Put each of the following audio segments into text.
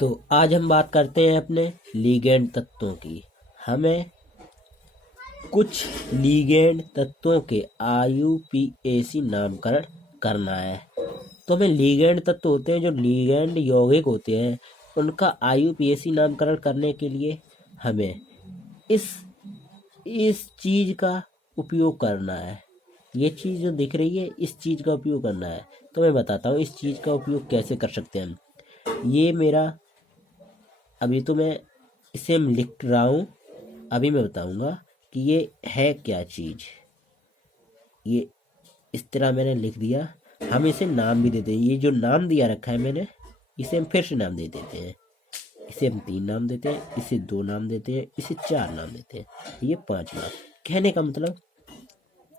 तो आज हम बात करते हैं अपने लीगेंड तत्वों की। हमें कुछ लीगेंड तत्वों के IUPAC नामकरण करना है। तो हमें लीगेंड तत्व होते हैं जो लीगेंड यौगिक होते हैं, उनका IUPAC नामकरण करने के लिए हमें इस चीज का उपयोग करना है। ये चीज जो दिख रही है, इस चीज का उपयोग करना है। तो मैं बताता हूँ इस चीज का उपयोग कैसे कर सकते हैं हम। ये मेरा अभी तो मैं इसे हम लिख रहा हूँ, अभी मैं बताऊंगा कि ये है क्या चीज। ये इस तरह मैंने लिख दिया। हम इसे नाम भी देते हैं। ये जो नाम दिया रखा है मैंने, इसे हम फिर से नाम दे देते हैं। इसे हम 3 नाम देते हैं, इसे 2 नाम देते हैं, इसे 4 नाम देते हैं, ये 5 नाम। कहने का मतलब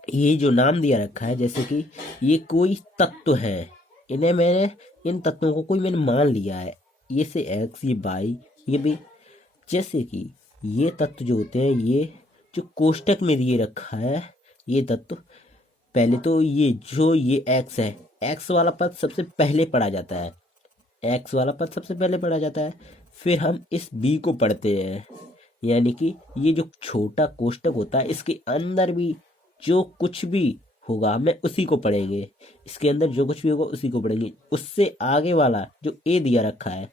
ये जो नाम दिया रखा है, जैसे कि ये कोई तत्व है, इन्हें मैंने इन तत्वों को कोई मैंने मान लिया है। ये से एक्स, ये वाई, ये भी। जैसे कि ये तत्व जो होते हैं, ये जो कोष्टक में दिए रखा है, ये तत्व पहले तो ये एक्स है, एक्स वाला पद सबसे पहले पढ़ा जाता है। एक्स वाला पद सबसे पहले पढ़ा जाता है। फिर हम इस बी को पढ़ते हैं, यानी कि ये जो छोटा कोष्टक होता है, इसके अंदर भी जो कुछ भी होगा हमें उसी को पढ़ेंगे। इसके अंदर जो कुछ भी होगा उसी को पढ़ेंगे। उससे आगे वाला जो ए दिया रखा है,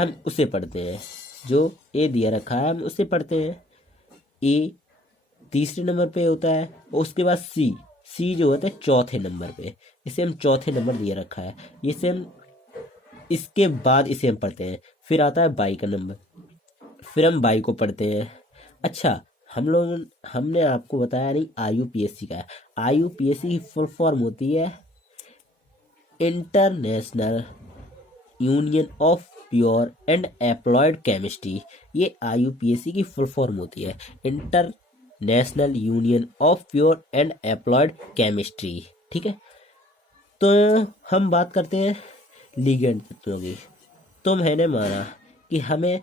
हम उसे पढ़ते हैं। जो ए दिया रखा है हम उसे पढ़ते हैं। ए तीसरे नंबर पे होता है, और उसके बाद सी जो होता है चौथे नंबर पे। इसे हम चौथे नंबर दिया रखा है, इसे हम इसके बाद इसे हम पढ़ते हैं। फिर आता है बाई का नंबर, फिर हम बाई को पढ़ते हैं। अच्छा, हमने आपको बताया नहीं IUPAC का है। IUPAC की फुल फॉर्म होती है international union of pure and employed chemistry. ये IUPAC की फुल फॉर्म होती है international union of pure and employed chemistry. ठीक है, तो हम बात करते हैं लिगेंड तत्वों की। तो मैंने माना कि हमें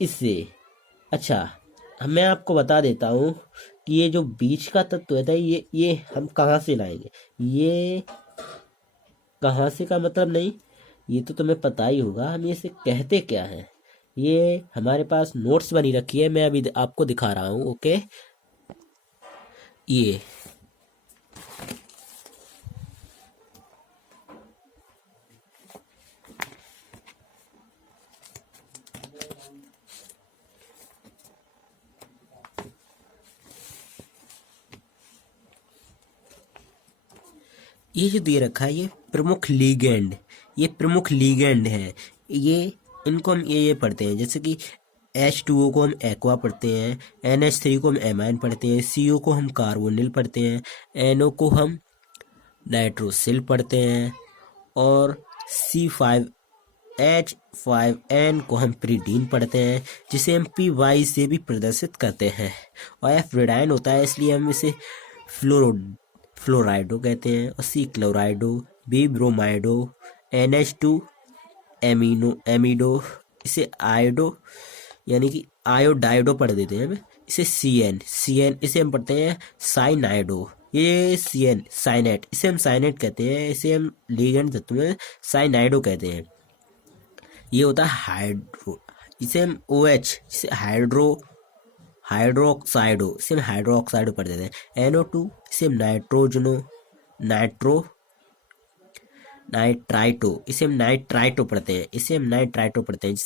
इससे, अच्छा मैं आपको बता देता हूँ कि ये जो बीच का तत्व है, ये हम कहाँ से लाएंगे। ये कहाँ से का मतलब नहीं, ये तो तुम्हें पता ही होगा हम इसे कहते क्या हैं। ये हमारे पास नोट्स बनी रखी है, मैं अभी आपको दिखा रहा हूँ। ओके, ये जो दे रखा है, ये प्रमुख लीगेंड है। ये इनको हम ये पढ़ते हैं, जैसे कि H2O को हम एक्वा पढ़ते हैं, NH3 को हम एमाइन पढ़ते हैं, CO को हम कार्बोनिल पढ़ते हैं, NO को हम नाइट्रोसिल पढ़ते हैं, और C5H5N को हम प्रीडीन पढ़ते हैं, जिसे हम PY से भी प्रदर्शित करते हैं। और F रेडाइन होता है, इसलिए हम इसे फ्लोराइडो कहते हैं। और C क्लोराइडो, B ब्रोमाइडो, NH2 एमिडो, इसे आयोडो यानी कि आयोडाइडो पढ़ देते हैं। इसे CN इसे हम पढ़ते हैं साइनाइडो। ये CN साइनेट, इसे हम साइनेट कहते हैं। इसे हम लीगेंड तत्व में साइनाइडो कहते हैं। ये होता है हाइड्रो, इसे हम OH, इसे हाइड्रोक्साइडो, इसे हम हाइड्रोक्साइडो पढ़ देते हैं। NO2 इसे हम नाइट्राइटो, इसे हम नाइट्राइटो पढ़ते हैं। जिसे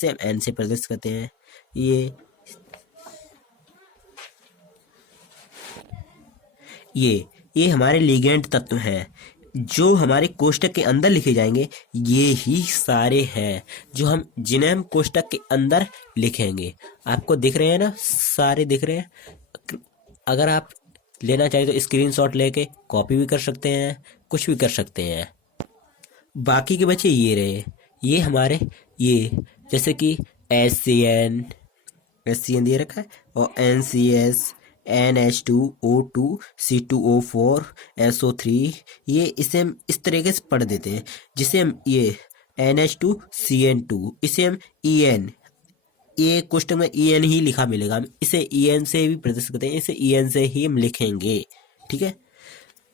हम N से प्रदर्शित करते हैं। ये हमारे लिगेंड तत्व हैं जो हमारे कोष्टक के अंदर लिखे जाएंगे। ये ही सारे हैं जिन्हें हम कोष्टक के अंदर लिखेंगे। आपको दिख रहे हैं ना, सारे दिख रहे हैं। अगर आप लेना चाहिए तो स्क्रीनशॉट लेके कॉपी भी कर सकते हैं, कुछ भी कर सकते हैं। बाकी के बच्चे ये रहे, ये हमारे जैसे कि SCN दिए रखा है, और NCS, NH2O2, C2O4, SO3। ये इसे हम इस तरीके से पढ़ देते हैं, जिसे हम ये NH2CN2, इसे हम EN, ये क्वेश्चन में EN ही लिखा मिलेगा, हम इसे EN से भी प्रदर्शित करते हैं, इसे EN से ही हम लिखेंगे। ठीक है,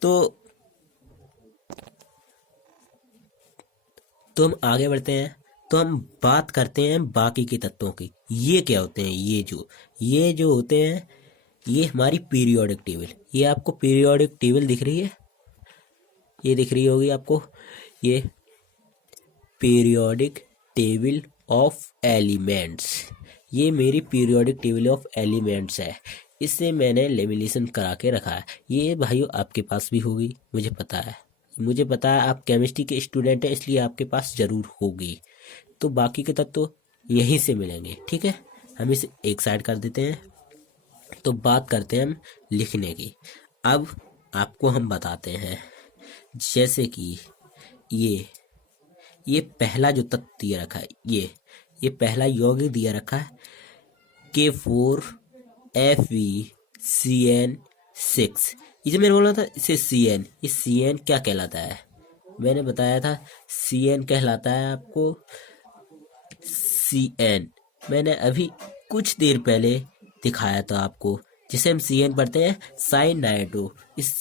तो हम आगे बढ़ते हैं। तो हम बात करते हैं बाकी के तत्वों की। ये क्या होते हैं? ये जो होते हैं, ये हमारी पीरियोडिक टेबल। ये आपको पीरियोडिक टेबल दिख रही है, ये दिख रही होगी आपको, ये पीरियोडिक टेबल ऑफ एलिमेंट्स। ये मेरी पीरियोडिक टेबल ऑफ एलिमेंट्स है। इससे मैंने लेमिनेशन करा के रखा है। ये भाइयों आपके पास भी होगी, मुझे पता है, आप केमिस्ट्री के स्टूडेंट हैं, इसलिए आपके पास जरूर होगी। तो बाकी के तत्व तो यहीं से मिलेंगे, ठीक है। हम इसे एक साइड कर देते हैं। तो बात करते हैं हम लिखने की। अब आपको हम बताते हैं, जैसे कि ये पहला जो तत्व दिया रखा है, ये पहला यौगिक दिया रखा है K4FeCN6। ये जो मैंने बोला था इसे CN, ये CN क्या कहलाता है? मैंने बताया था CN कहलाता है आपको CN। मैंने अभी कुछ देर पहले दिखाया था आपको, जिसे हम CN पढ़ते हैं साइनाइडो। इस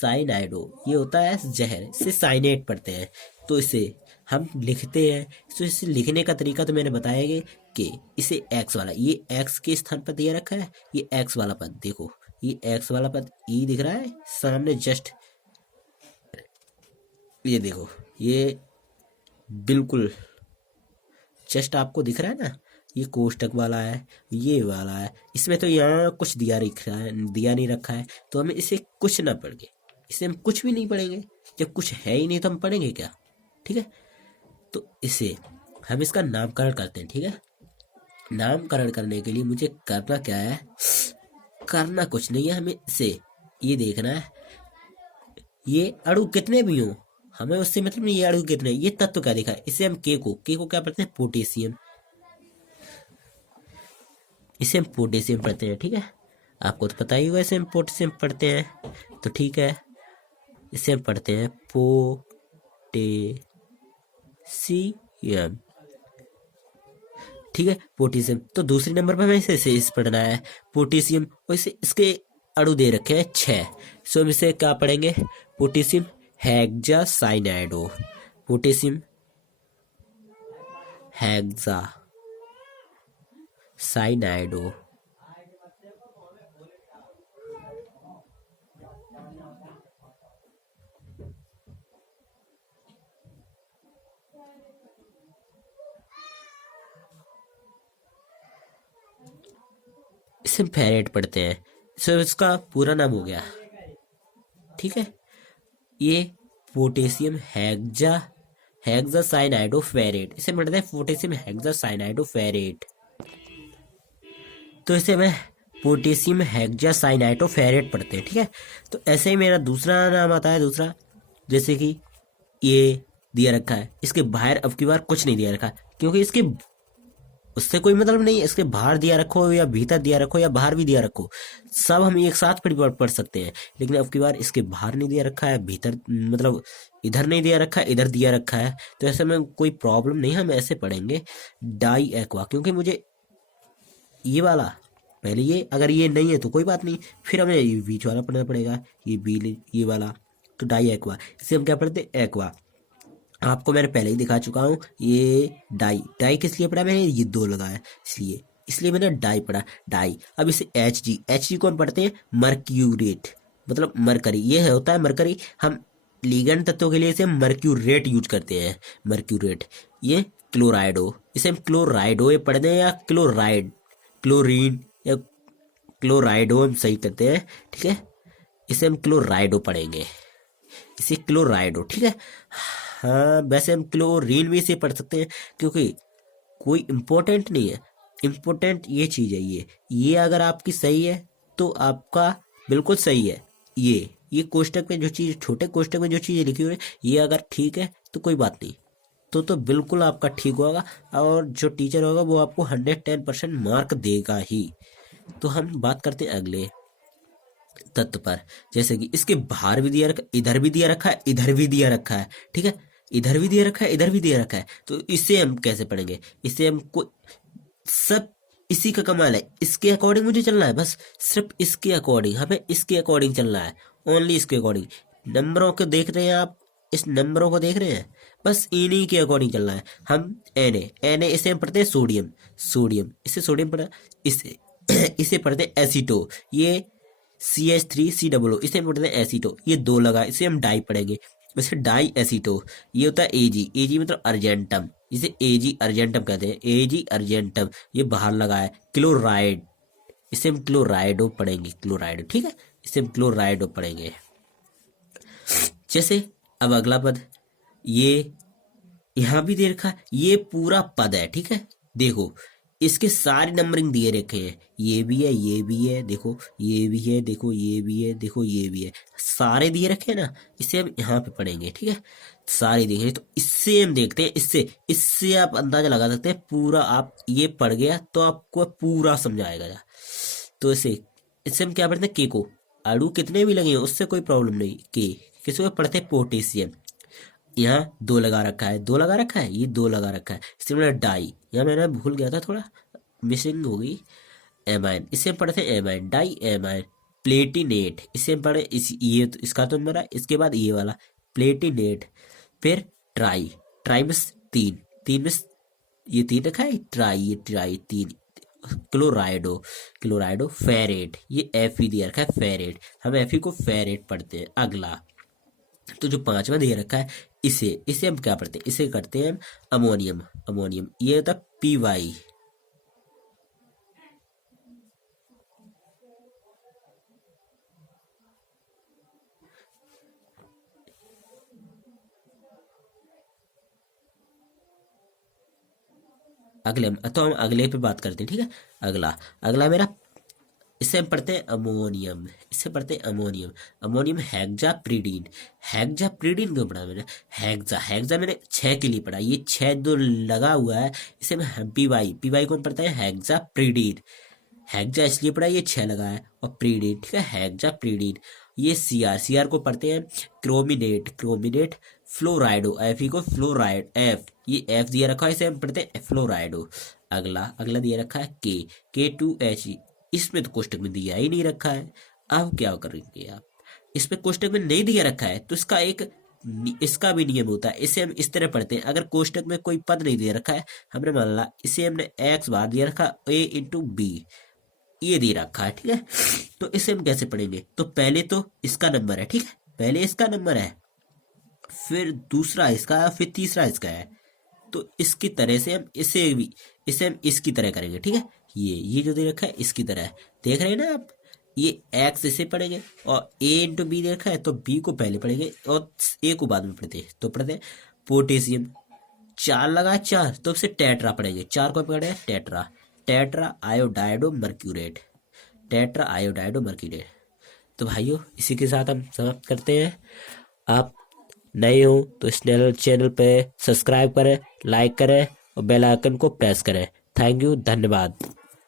साइनाइडो ये होता है जहर, इसे साइनेट पढ़ते हैं। तो इसे हम लिखते हैं। तो इसे लिखने का तरीका तो मैंने बताया कि इसे एक्स वाला, ये एक्स के स्थान पर दिया रखा है, ये एक्स वाला पद देखो, ये एक्स वाला पद ई दिख रहा है सामने जस्ट, ये देखो, ये बिल्कुल जस्ट आपको दिख रहा है ना, ये कोष्टक वाला है, ये वाला है। इसमें तो यहाँ कुछ दिया नहीं रखा है, तो हमें इसे कुछ ना पढ़ेंगे, इसे हम कुछ भी नहीं पढ़ेंगे। जब कुछ है ही नहीं तो हम पढ़ेंगे क्या? ठीक है। तो इसे हम इसका नामकरण करते हैं, ठीक है। नामकरण करने के लिए मुझे करना क्या है? करना कुछ नहीं है, हमें इसे ये देखना है, ये अणु कितने भी हों हमें उससे मतलब नहीं, ये अणु कितने, ये तत्व क्या दिखा है। इसे हम के को क्या पढ़ते हैं? पोटेशियम। इसे हम पोटेशियम पढ़ते हैं, ठीक है। आपको तो पता ही होगा इसे हम पोटेशियम पढ़ते हैं, तो ठीक है। इसे हम पढ़ते हैं पोटेशियम, ठीक है, पोटेशियम। तो दूसरे नंबर पर हमें इसे पढ़ना है पोटेशियम, और इसे इसके अणु दे रखे हैं 6। सो हम इसे क्या पढ़ेंगे? Potassium hexacyanido, potassium hexacyanido. इसे फेरेट पढ़ते हैं। सो इसका पूरा नाम हो गया, ठीक है। ये पोटेशियम हेक्सासाइनाइडो फेरेट, इसे पढ़ते हैं पोटेशियम हेक्सासाइनाइडो फेरेट। तो इसे मैं पोटेशियम हेक्सासाइनाइडो फेरेट पढ़ते हैं, ठीक है। तो ऐसे ही मेरा दूसरा नाम आता है, दूसरा जैसे कि ये दिया रखा है, इसके बाहर अब की बार कुछ नहीं दिया रखा, क्योंकि इसके उससे कोई मतलब नहीं है। इसके बाहर दिया रखो या भीतर दिया रखो या बाहर भी दिया रखो, सब हम एक साथ पढ़ सकते हैं। लेकिन अब की बार इसके बाहर नहीं दिया रखा है, भीतर मतलब इधर नहीं दिया रखा है, इधर दिया रखा है, तो ऐसे में कोई प्रॉब्लम नहीं, हम ऐसे पढ़ेंगे डाई एक्वा। क्योंकि मुझे ये वाला पहले, ये अगर ये नहीं है तो कोई बात नहीं, फिर हमें ये बीच वाला पढ़ना पड़ेगा, ये वाला। तो डाई एक्वा, इसे हम क्या पढ़ते हैं? एक्वा। आपको मैंने पहले ही दिखा चुका हूँ। ये डाई किस लिए पढ़ा मैंने? ये 2 लगाया इसलिए मैंने डाई पढ़ा, डाई। अब इसे Hg कौन पढ़ते हैं? मर्क्यूरेट, मतलब मरकरी, ये होता है मरकरी। हम लिगेंड तत्वों के लिए इसे मर्क्यूरेट यूज करते हैं, मर्क्यूरेट। ये क्लोराइडो, इसे हम क्लोराइडो ये पढ़ते हैं, या क्लोरीन या क्लोराइडो हम सही करते हैं, ठीक है। इसे हम क्लोराइडो पढ़ेंगे, इसे क्लोराइडो, ठीक है। हाँ, वैसे हम क्लोरीन भी इसे पढ़ सकते हैं, क्योंकि कोई इम्पोर्टेंट नहीं है। इम्पोर्टेंट ये चीज़ है, ये अगर आपकी सही है तो आपका बिल्कुल सही है। ये कोष्टक में जो चीज़, छोटे कोष्टक में जो चीज़ें लिखी हुई है, ये अगर ठीक है तो कोई बात नहीं, तो बिल्कुल आपका ठीक होगा, और जो टीचर होगा वो आपको 110% मार्क देगा ही। तो हम बात करते हैं अगले तत्व पर, जैसे कि इसके बाहर भी दिया रखा, इधर भी दिया रखा है, इधर भी दिया रखा है, ठीक है। इधर भी दिया रखा है, इधर भी दिया रखा है, तो इसे हम कैसे पढ़ेंगे? इसे हमको सब इसी का कमाल है, इसके अकॉर्डिंग मुझे चलना है, बस सिर्फ इसके अकॉर्डिंग, हमें इसके अकॉर्डिंग चलना है, ओनली इसके अकॉर्डिंग। नंबरों को देख रहे हैं आप, इस नंबरों को देख रहे हैं, बस इन्हीं के अकॉर्डिंग चलना है। हम Na इसे हम पढ़ते हैं सोडियम, सोडियम इसे सोडियम पढ़ा, इसे इसे पढ़ते हैं एसीटो, ये CH3COO इसे हम पढ़ते हैं एसीटो, ये दो लगा इसे हम डाई पढ़ेंगे, वैसे डाई एसीटो। ये होता है एजी मतलब अर्जेंटम, इसे एजी अर्जेंटम कहते हैं, एजी अर्जेंटम। ये बाहर लगा है क्लोराइड, इसे हम क्लोराइडो पढ़ेंगे, क्लोराइडो, ठीक है, इसे हम क्लोराइडो पढ़ेंगे। जैसे अब अगला पद, ये यहां भी दे रखा है, ये पूरा पद है, ठीक है। देखो इसके सारे नंबरिंग दिए रखे हैं, ये भी है, ये भी है, देखो ये भी है, देखो ये भी है, देखो ये भी है, सारे दिए रखे हैं ना। इसे हम यहाँ पे पढ़ेंगे, ठीक है, सारे दिए हैं। तो इससे हम देखते हैं, इससे इससे आप अंदाजा लगा सकते हैं पूरा, आप ये पढ़ गया तो आपको पूरा समझाएगा। तो इससे हम क्या पढ़ते हैं, के को, अणु कितने भी लगे हैं उससे कोई प्रॉब्लम नहीं, के किसी को पढ़ते हैं पोटेशियम, यहाँ दो लगा रखा है, दो लगा रखा है, ये दो लगा रखा है, इससे मैंने डाई, यहाँ मैंने भूल गया था, थोड़ा मिसिंग हो गई, एमाइन, इसे हम पढ़ते हैं एमाइन, डाई एमाइन। प्लेटिनेट इसे हम पढ़े, इस ये तो इसका तो नंबर है, इसके बाद ये वाला प्लेटिनेट। फिर ट्राई, ट्राई में तीन, तीन में ये तीन रखा है, ट्राई, ये ट्राई तीन। क्लोराइडो, क्लोराइडो फेरेट, ये एफ दिया रखा है फेरेट, हम एफ को फेरेट पढ़ते हैं। अगला तो जो पांचवा दिया रखा है, इसे इसे हम क्या पढ़ते हैं, इसे करते हैं हम अमोनियम, अमोनियम ये होता है PY। अगले तो हम अगले पे बात करते हैं, ठीक है। अगला अगला मेरा, इसे हम पढ़ते हैं अमोनियम, इसे पढ़ते हैं अमोनियम, अमोनियम हेक्साप्रीडीन, हेक्साप्रीडीन क्यों पढ़ा मैंने, हेक्सा, हेक्सा मैंने 6 के लिए पढ़ा, ये 6 जो लगा हुआ है इसे मैं PY कौन पढ़ता है, हेक्साप्रीडीन, हेक्सा इसलिए पढ़ा, ये 6 लगा है, और प्रीडीन, ठीक है, हेक्साप्रीडीन। ये CR को पढ़ते हैं क्रोमिनेट, क्रोमिनेट। फ्लोराइडो, Fe को फ्लोराइड, F, ये F दिया रखा है, इसे हम पढ़ते हैं फ्लोराइडो। अगला अगला दिया रखा है K2H, इसमें तो कोष्टक में दिया ही नहीं रखा है। अब क्या करेंगे आप, इसमें कोष्टक में नहीं दिया रखा है तो इसका भी नियम होता है, इसे हम इस तरह पढ़ते हैं। अगर कोष्टक में कोई पद नहीं दिया रखा है, हमने मान ला इसे हमने x बार दिया रखा, A×B ये दे रखा है, ठीक है। तो इसे हम कैसे पढ़ेंगे, तो पहले तो इसका नंबर है, ठीक है, पहले इसका नंबर है, फिर दूसरा इसका, फिर तीसरा इसका है। तो इसकी तरह से हम इसे हम इसकी तरह करेंगे, ठीक है। ये जो दे रखा है इसकी तरह है, देख रहे हैं ना आप, ये x इसे पढ़ेंगे, और A×B दे रखा है तो B को पहले पढ़ेंगे और A को बाद में पढ़ते हैं। तो पढ़ते हैं पोटेशियम, 4 लगा 4 तो उसे टेट्रा पढ़ेंगे, 4 को पढ़े टेट्रा, टेट्रा आयोडाइडो मर्क्यूरेट, टेट्रा आयोडाइडो मर्क्यूरेट। तो भाइयों इसी के साथ हम समाप्त करते हैं। आप नए हो तो इस चैनल पे सब्सक्राइब करें, लाइक करें और बेल आइकन को प्रेस करें। थैंक यू, धन्यवाद,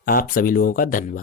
आप सभी लोगों का धन्यवाद।